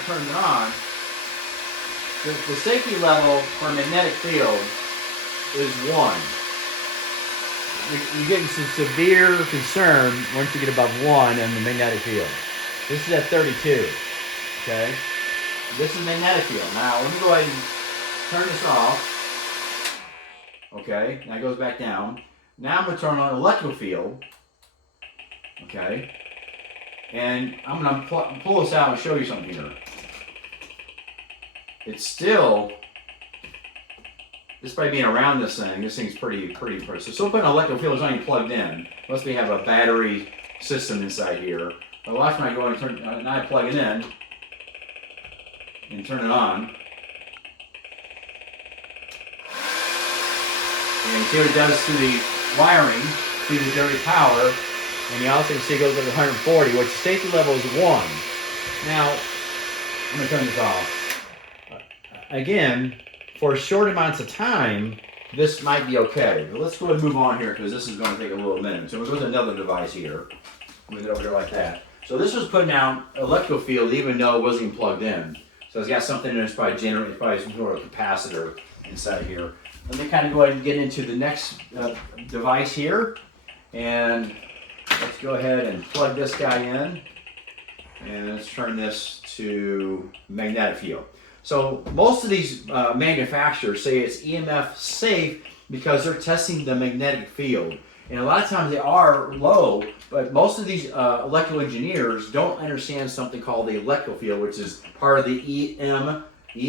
I turned it on, the safety level for magnetic field is 1. You're getting some severe concern once you get above 1 in the magnetic field. This is at 32, okay? This is magnetic field. Now, let me go ahead and turn this off. Okay, now it goes back down. Now I'm going to turn on electrical field. Okay, and I'm going to pull this out and show you something here. It's still, despite being around this thing's pretty impressive. So putting an electrical field is not even plugged in. Unless we have a battery system inside here. But watch when I go and now I plug it in and turn it on. And you see what it does to the wiring, to the dirty power. And you also can see it goes up to 140, which the safety level is 1. Now, I'm going to turn this off. Again, for short amounts of time, this might be okay. But let's go ahead and move on here because this is going to take a little minute. So we'll go to another device here. Move it over here like that. So this was putting out electrical field even though it wasn't even plugged in. So it's got something in it, it's probably some sort of capacitor inside here. Let me kind of go ahead and get into the next device here. And let's go ahead and plug this guy in. And let's turn this to magnetic field. So most of these manufacturers say it's EMF safe because they're testing the magnetic field. And a lot of times they are low, but most of these electrical engineers don't understand something called the electrical field, which is part of the E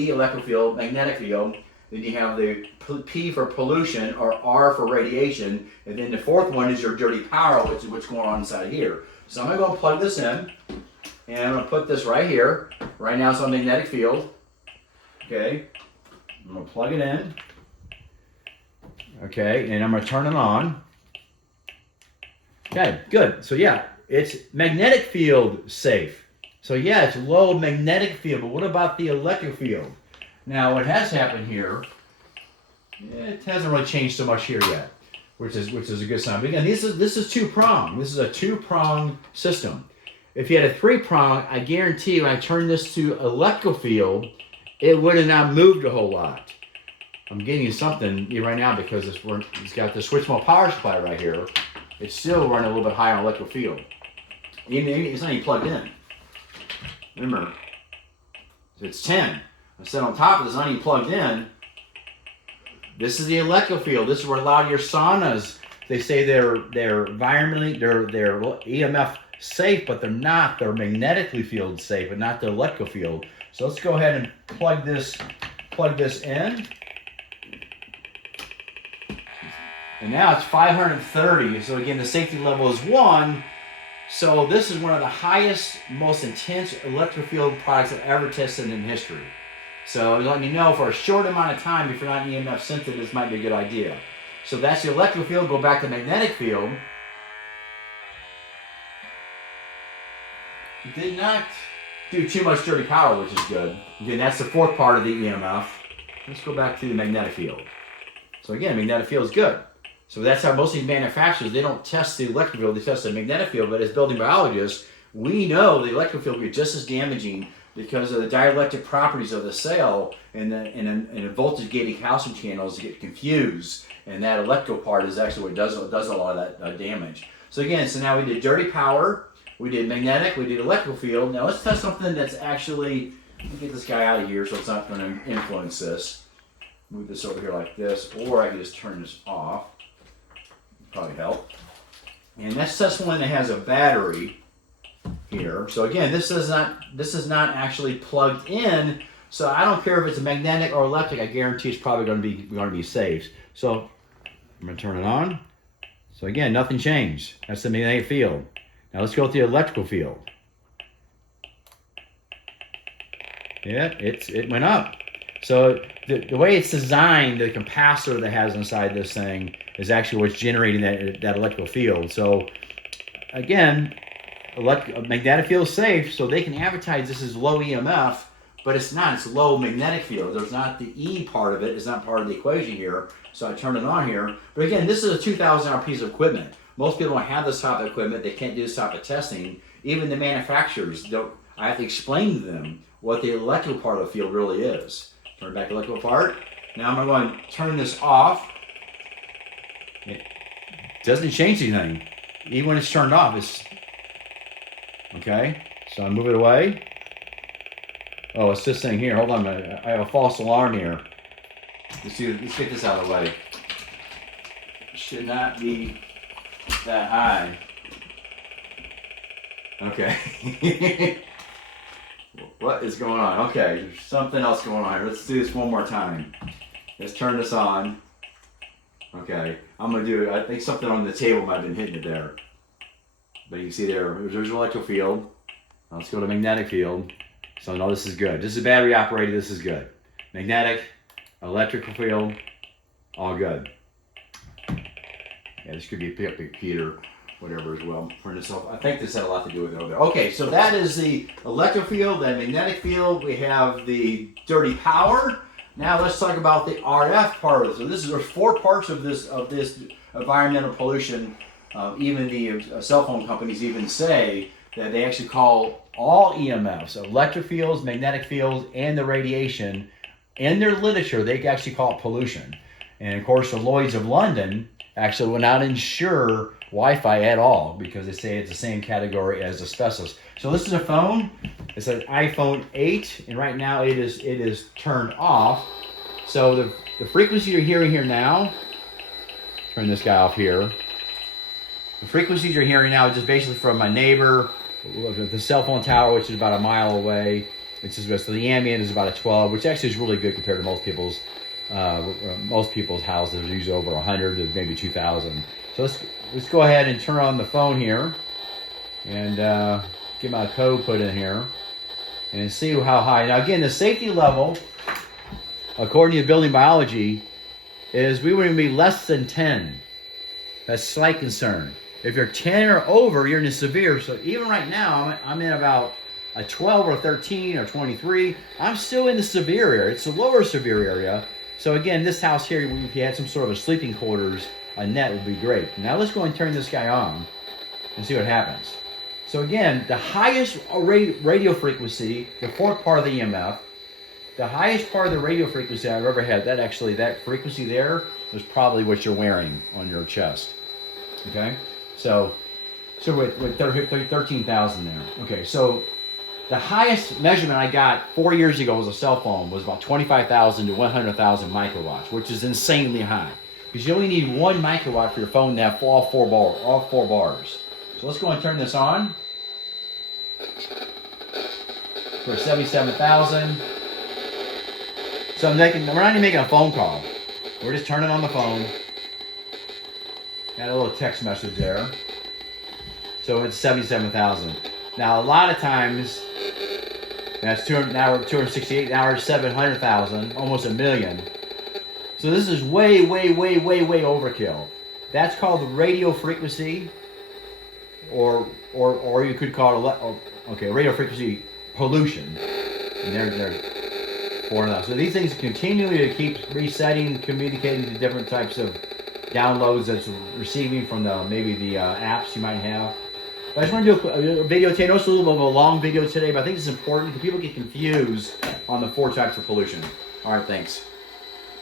electrical field, magnetic field. Then you have the P for pollution, or R for radiation, and then the fourth one is your dirty power, which is what's going on inside here. So I'm going to go plug this in, and I'm going to put this right here. Right now it's on magnetic field. Okay, I'm going to plug it in. Okay, and I'm going to turn it on. Okay, good. So yeah, it's magnetic field safe. So yeah, it's low magnetic field, but what about the electric field? Now what has happened here, it hasn't really changed so much here yet, which is a good sign. But again, this is two-pronged. This is a two-pronged system. If you had a three-prong, I guarantee you, when I turn this to electrical field, it would have not moved a whole lot. I'm getting you something right now because it's got the switch mode power supply right here. It's still running a little bit higher on electrical field. It's not even plugged in. Remember, it's 10. I said on top of this, not even plugged in. This is the electrical field. This is where a lot of your saunas, they say they're environmentally, they're EMF safe, but they're not. They're magnetically field safe, but not the electrical field. So let's go ahead and plug this in. And now it's 530. So again, the safety level is 1. So this is one of the highest, most intense electric field products I've ever tested in history. So letting you know for a short amount of time, if you're not EMF sensitive, this might be a good idea. So that's the electric field. Go back to magnetic field. It did not do too much dirty power, which is good. Again, that's the fourth part of the EMF. Let's go back to the magnetic field. So again, magnetic field is good. So that's how most of these manufacturers, they don't test the electric field, they test the magnetic field. But as building biologists, we know the electric field will be just as damaging because of the dielectric properties of the cell, and the voltage gated calcium channels get confused, and that electrical part is actually what does a lot of that damage. So again, so now we did dirty power, we did magnetic, we did electrical field. Now let's test something that's actually, let me get this guy out of here so it's not going to influence this. Move this over here like this, or I can just turn this off. Probably help. And let's test one that has a battery here. So again, this is not actually plugged in. So I don't care if it's magnetic or electric. I guarantee it's probably going to be safe. So I'm going to turn it on. So again, nothing changed. That's the magnetic field. Now let's go with the electrical field. Yeah, it went up. So the way it's designed, the capacitor that has inside this thing is actually what's generating that electrical field. So again, magnetic field is safe, so they can advertise this as low EMF, but it's not. It's low magnetic field. There's not the E part of it. It's not part of the equation here. So I turn it on here. But again, this is a $2,000 piece of equipment. Most people don't have this type of equipment. They can't do this type of testing. Even the manufacturers don't. I have to explain to them what the electrical part of the field really is. Turn back the electrical part. Now I'm going to turn this off. It doesn't change anything. Even when it's turned off, it's okay. So I move it away. Oh, it's this thing here. Hold on a minute. I have a false alarm here. Let's get this out of the way. It should not be that high. Okay. What is going on? Okay, there's something else going on here. Let's do this one more time. Let's turn this on. Okay, I'm gonna do, I think something on the table might have been hitting it there. But you can see there's your electrical field. Now let's go to magnetic field. So no, this is good. This is battery operated, this is good. Magnetic, electrical field, all good. Yeah, this could be a pickup heater, whatever as well. Turn this off. I think this had a lot to do with it over there. Okay, so that is the electric field, the magnetic field. We have the dirty power. Now let's talk about the RF part of it. So there's 4 parts of this environmental pollution. Even the cell phone companies even say that they actually call all EMFs, electric fields, magnetic fields, and the radiation, in their literature, they actually call it pollution. And of course, the Lloyds of London actually will not insure Wi-Fi at all because they say it's the same category as asbestos. So this is a phone. It's an iPhone 8, and right now it is turned off. So the frequency you're hearing here now, turn this guy off here. The frequencies you're hearing now is just basically from my neighbor, the cell phone tower, which is about a mile away. It's just, so the ambient is about a 12, which actually is really good compared to most people's houses. Use over 100 to maybe 2,000. So let's go ahead and turn on the phone here and get my code put in here and see how high. Now again, the safety level, according to building biology, is we would be less than 10. That's slight concern. If you're 10 or over, you're in the severe. So even right now, I'm in about a 12 or 13 or 23. I'm still in the severe area. It's the lower severe area. So again, this house here, if you had some sort of a sleeping quarters, a net would be great. Now let's go and turn this guy on and see what happens. So again, the highest radio frequency, the 4th part of the EMF, the highest part of the radio frequency I've ever had, that frequency there was probably what you're wearing on your chest. Okay? So with 13,000 there. Okay, so the highest measurement I got 4 years ago was a cell phone was about 25,000 to 100,000 microwatts, which is insanely high. Because you only need 1 microwatt for your phone to have all four bars. So let's go and turn this on. For 77,000. So we're not even making a phone call. We're just turning on the phone. Got a little text message there. So it's 77,000. Now a lot of times, that's 200, now we're 268, now we're 700,000, almost 1 million. So this is way overkill. That's called the radio frequency, or you could call it radio frequency pollution. And they're 4,000. So these things continually to keep resetting, communicating to different types of downloads that's receiving from maybe the apps you might have. But I just want to do a video today. I know it's a little bit of a long video today, but I think it's important because people get confused on the 4 types of pollution. All right, thanks.